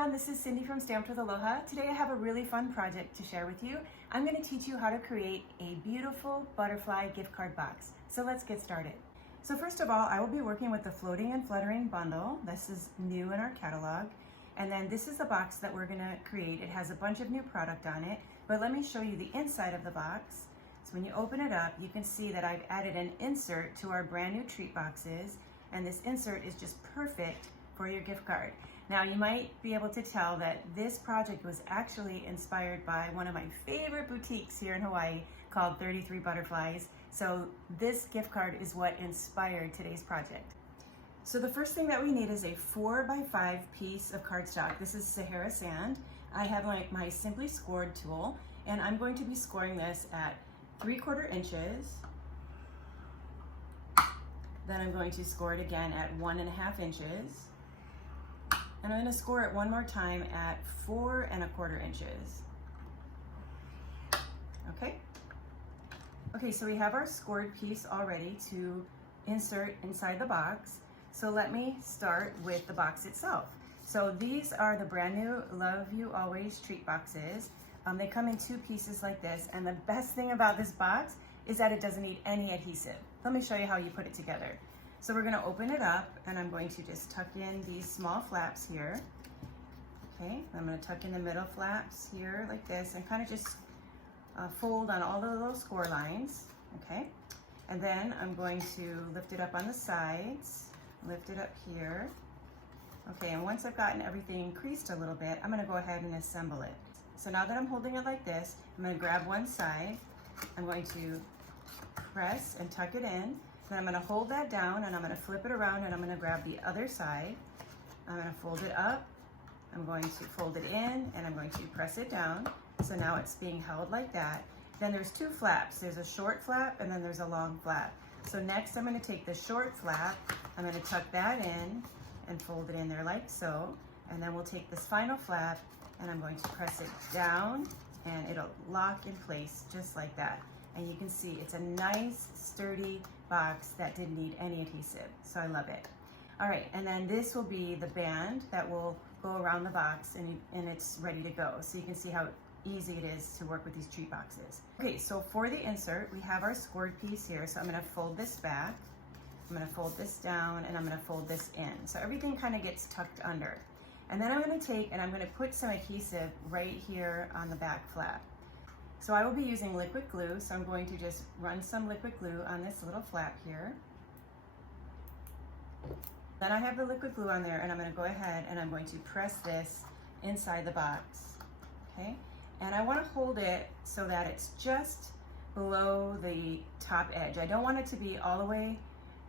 everyone, this is Cindy from Stamped with Aloha. Today I have a really fun project to share with you. I'm going to teach you how to create a beautiful butterfly gift card box. So let's get started. So first of all, I will be working with the Floating and Fluttering bundle. This is new in our catalog. And then this is the box that we're going to create. It has a bunch of new product on it, but let me show you the inside of the box. So when you open it up, you can see that I've added an insert to our brand new treat boxes, and this insert is just perfect for your gift card. Now you might be able to tell that this project was actually inspired by one of my favorite boutiques here in Hawaii called 33 Butterflies. So this gift card is what inspired today's project. So the first thing that we need is a 4x5 piece of cardstock. This is Sahara sand. I have my Simply Scored tool, and I'm going to be scoring this at 3/4 inches. Then I'm going to score it again at 1.5 inches. And I'm going to score it one more time at 4.25 inches. Okay, so we have our scored piece all ready to insert inside the box. So let me start with the box itself. So these are the brand new Love You Always treat boxes. They come in 2 pieces like this, and the best thing about this box is that it doesn't need any adhesive. Let me show you how you put it together. So we're going to open it up, and I'm going to just tuck in these small flaps here. Okay, I'm going to tuck in the middle flaps here like this and kind of just fold on all the little score lines. Okay, and then I'm going to lift it up on the sides, lift it up here. Okay, and once I've gotten everything creased a little bit, I'm going to go ahead and assemble it. So now that I'm holding it like this, I'm going to grab one side, I'm going to press and tuck it in. Then I'm going to hold that down, and I'm going to flip it around, and I'm going to grab the other side. I'm going to fold it up, I'm going to fold it in, and I'm going to press it down. So now it's being held like that. Then there's 2 flaps. There's a short flap, and then there's a long flap. So next I'm going to take the short flap, I'm going to tuck that in and fold it in there like so. And then we'll take this final flap, and I'm going to press it down, and it'll lock in place just like that. And you can see it's a nice sturdy box that didn't need any adhesive, so I love it. All right, and then this will be the band that will go around the box, and it's ready to go. So you can see how easy it is to work with these treat boxes. Okay, so for the insert, we have our scored piece here. So I'm going to fold this back, I'm going to fold this down, and I'm going to fold this in. So everything kind of gets tucked under. And then I'm going to take and I'm going to put some adhesive right here on the back flap. So I will be using liquid glue, so I'm going to just run some liquid glue on this little flap here. Then I have the liquid glue on there, and I'm going to go ahead and I'm going to press this inside the box. Okay, and I want to hold it so that it's just below the top edge. I don't want it to be all the way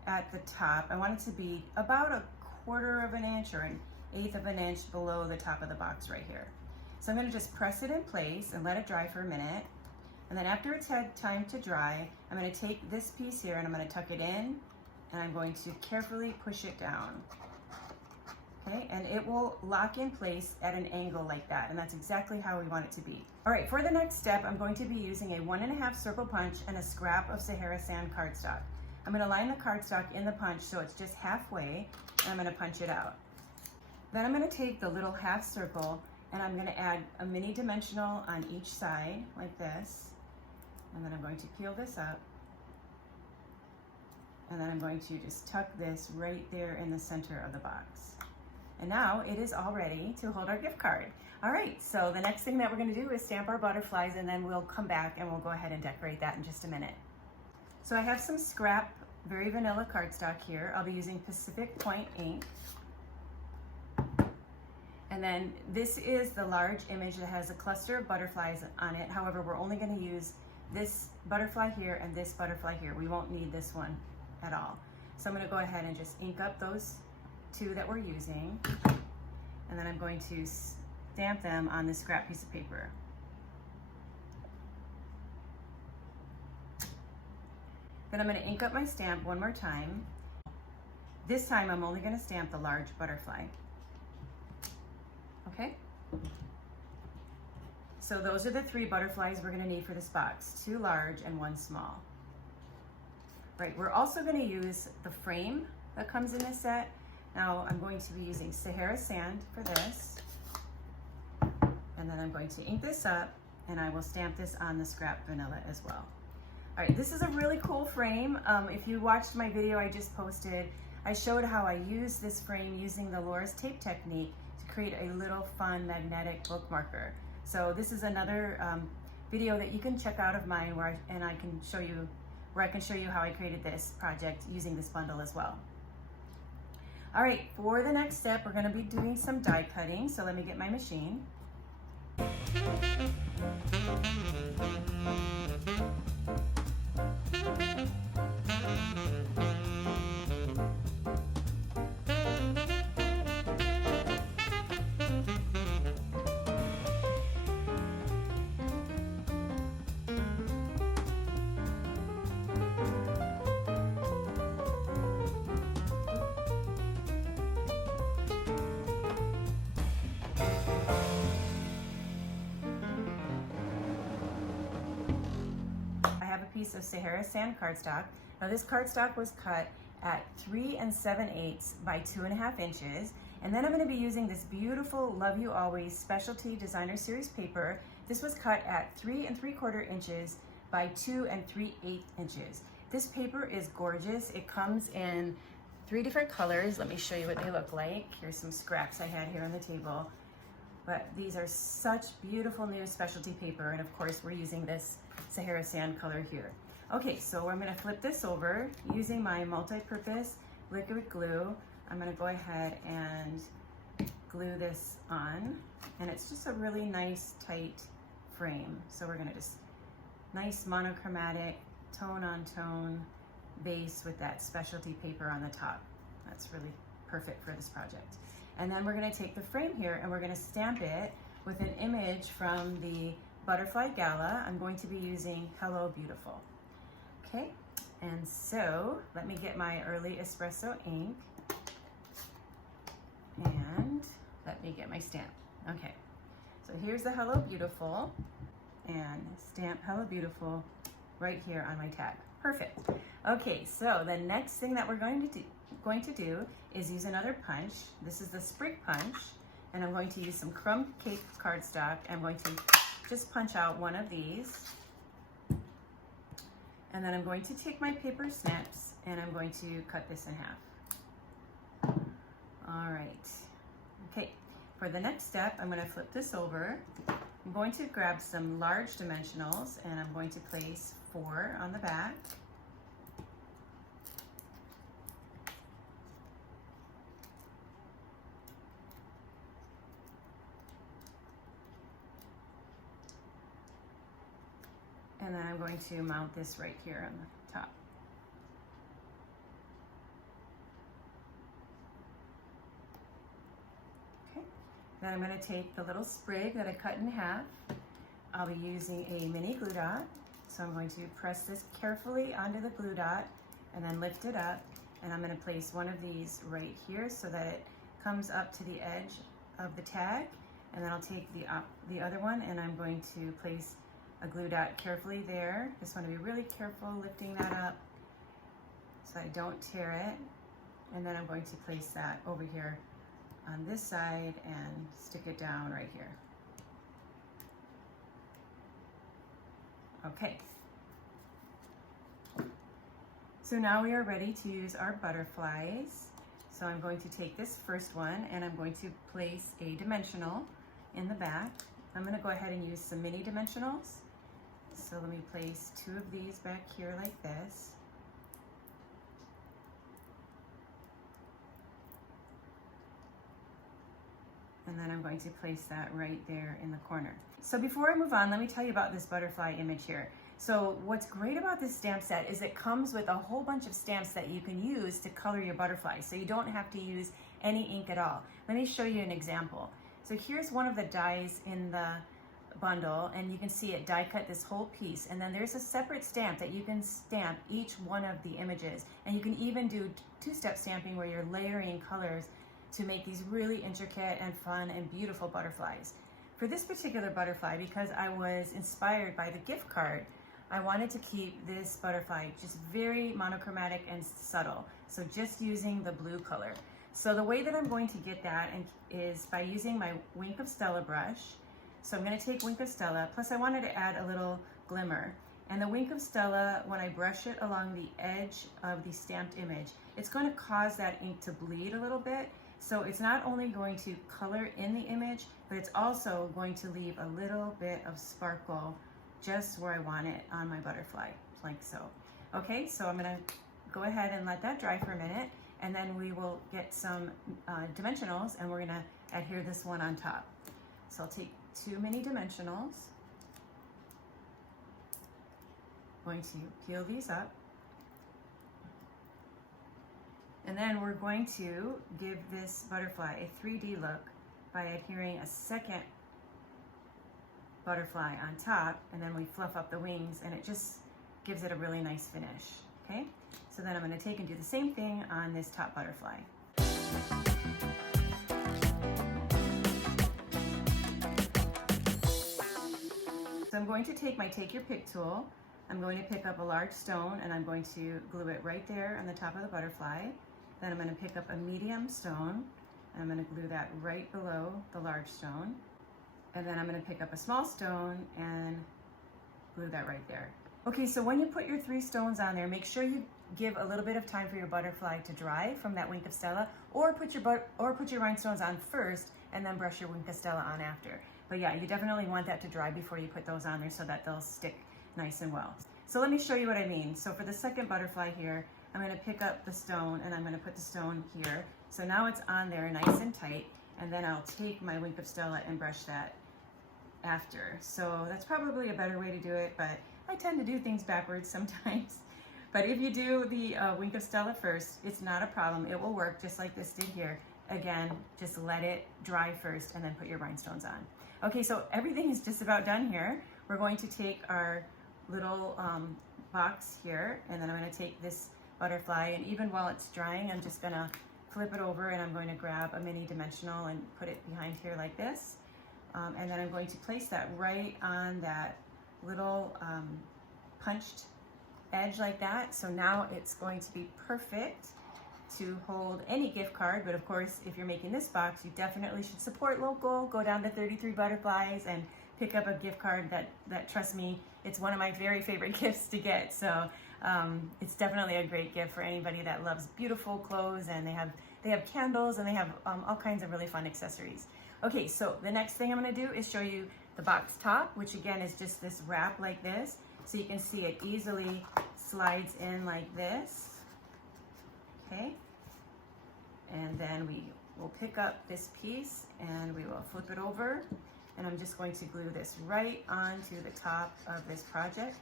at the top. I want it to be about 1/4 inch or 1/8 inch below the top of the box right here. So I'm going to just press it in place and let it dry for a minute. And then after it's had time to dry, I'm going to take this piece here and I'm going to tuck it in, and I'm going to carefully push it down. Okay, and it will lock in place at an angle like that, and that's exactly how we want it to be. All right, for the next step, I'm going to be using a 1.5 circle punch and a scrap of Sahara sand cardstock. I'm going to line the cardstock in the punch so it's just halfway, and I'm going to punch it out. Then I'm going to take the little half circle, and I'm going to add a mini dimensional on each side like this. And then I'm going to peel this up. And then I'm going to just tuck this right there in the center of the box. And now it is all ready to hold our gift card. All right, so the next thing that we're going to do is stamp our butterflies, and then we'll come back and we'll go ahead and decorate that in just a minute. So I have some scrap, very vanilla cardstock here. I'll be using Pacific Point ink. And then this is the large image that has a cluster of butterflies on it. However, we're only going to use this butterfly here and this butterfly here. We won't need this one at all. So I'm going to go ahead and just ink up those 2 that we're using. And then I'm going to stamp them on this scrap piece of paper. Then I'm going to ink up my stamp one more time. This time I'm only going to stamp the large butterfly. Okay, so those are the 3 butterflies we're going to need for this box, 2 large and 1 small. Right, we're also going to use the frame that comes in this set. Now I'm going to be using Sahara sand for this. And then I'm going to ink this up, and I will stamp this on the scrap vanilla as well. All right, this is a really cool frame. If you watched my video I just posted, I showed how I use this frame using the Laura's tape technique to create a little fun magnetic bookmarker. So this is another video that you can check out of mine where I can show you how I created this project using this bundle as well. All right, for the next step, we're gonna be doing some die cutting. So let me get my machine. Piece of Sahara sand cardstock. Now this cardstock was cut at 3 7/8 by 2.5 inches, and then I'm going to be using this beautiful Love You Always Specialty Designer Series paper. This was cut at 3 3/4 inches by 2 3/8 inches. This paper is gorgeous. It comes in 3 different colors. Let me show you what they look like. Here's some scraps I had here on the table. But these are such beautiful new specialty paper, and of course we're using this Sahara sand color here. Okay, so I'm going to flip this over using my multi-purpose liquid glue. I'm going to go ahead and glue this on, and it's just a really nice tight frame. So we're going to just nice monochromatic tone on tone base with that specialty paper on the top. That's really perfect for this project. And then we're going to take the frame here and we're going to stamp it with an image from the Butterfly Gala. I'm going to be using Hello Beautiful. Okay, and so let me get my early espresso ink and let me get my stamp. Okay, so here's the Hello Beautiful, and stamp Hello Beautiful right here on my tag. Perfect. Okay, so the next thing that we're going to do is use another punch. This is the Sprig punch, and I'm going to use some crumb cake cardstock. I'm going to just punch out one of these, and then I'm going to take my paper snips and I'm going to cut this in half. All right. Okay, for the next step, I'm going to flip this over. I'm going to grab some large dimensionals and I'm going to place 4 on the back. And then I'm going to mount this right here on the top. Okay, then I'm going to take the little sprig that I cut in half. I'll be using a mini glue dot. So I'm going to press this carefully onto the glue dot and then lift it up. And I'm going to place one of these right here so that it comes up to the edge of the tag. And then I'll take the other one and I'm going to place a glue dot carefully there. Just want to be really careful lifting that up so I don't tear it. And then I'm going to place that over here on this side and stick it down right here. Okay. So now we are ready to use our butterflies. So I'm going to take this first one and I'm going to place a dimensional in the back. I'm going to go ahead and use some mini dimensionals. So let me place 2 of these back here like this. And then I'm going to place that right there in the corner. So before I move on, let me tell you about this butterfly image here. So what's great about this stamp set is it comes with a whole bunch of stamps that you can use to color your butterflies. So you don't have to use any ink at all. Let me show you an example. So here's one of the dies in the bundle, and you can see it die cut this whole piece, and then there's a separate stamp that you can stamp each one of the images, and you can even do 2-step stamping where you're layering colors to make these really intricate and fun and beautiful butterflies. For this particular butterfly, because I was inspired by the gift card, I wanted to keep this butterfly just very monochromatic and subtle, so just using the blue color. So the way that I'm going to get that is by using my Wink of Stella brush. So I'm going to take Wink of Stella, plus I wanted to add a little glimmer. And the Wink of Stella, when I brush it along the edge of the stamped image, it's going to cause that ink to bleed a little bit. So it's not only going to color in the image, but it's also going to leave a little bit of sparkle just where I want it on my butterfly, like so. Okay, so I'm going to go ahead and let that dry for a minute, and then we will get some dimensionals, and we're going to adhere this one on top. So I'll take 2 mini dimensionals. Going to peel these up. And then we're going to give this butterfly a 3D look by adhering a second butterfly on top, and then we fluff up the wings, and it just gives it a really nice finish. Okay, so then I'm going to take and do the same thing on this top butterfly. So I'm going to take my Take Your Pick tool. I'm going to pick up a large stone, and I'm going to glue it right there on the top of the butterfly. Then I'm going to pick up a medium stone, and I'm going to glue that right below the large stone. And then I'm going to pick up a small stone and glue that right there. Okay, so when you put your 3 stones on there, make sure you give a little bit of time for your butterfly to dry from that Wink of Stella, or put your rhinestones on first and then brush your Wink of Stella on after. But yeah, you definitely want that to dry before you put those on there so that they'll stick nice and well. So let me show you what I mean. So for the second butterfly here, I'm going to pick up the stone, and I'm going to put the stone here. So now it's on there nice and tight, and then I'll take my Wink of Stella and brush that after. So that's probably a better way to do it, but I tend to do things backwards sometimes. But if you do the Wink of Stella first, it's not a problem. It will work just like this did here. Again, just let it dry first and then put your rhinestones on. Okay, so everything is just about done here. We're going to take our little box here, and then I'm going to take this butterfly, and even while it's drying, I'm just going to flip it over, and I'm going to grab a mini dimensional and put it behind here like this. And then I'm going to place that right on that little punched edge like that. So now it's going to be perfect to hold any gift card, but of course, if you're making this box, you definitely should support local. Go down to 33 Butterflies and pick up a gift card that trust me, it's one of my very favorite gifts to get. So it's definitely a great gift for anybody that loves beautiful clothes, and they have candles, and they have all kinds of really fun accessories. Okay, so the next thing I'm going to do is show you the box top, which again is just this wrap like this. So you can see it easily slides in like this. Okay, and then we will pick up this piece and we will flip it over, and I'm just going to glue this right onto the top of this project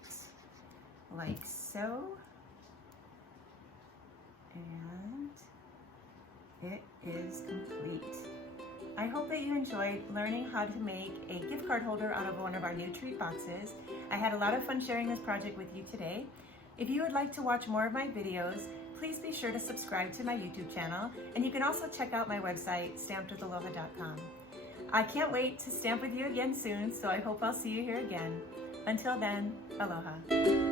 like so, and it is complete. I hope that you enjoyed learning how to make a gift card holder out of one of our new treat boxes. I had a lot of fun sharing this project with you today. If you would like to watch more of my videos, please be sure to subscribe to my YouTube channel, and you can also check out my website, stampedwithaloha.com. I can't wait to stamp with you again soon, so I hope I'll see you here again. Until then, aloha.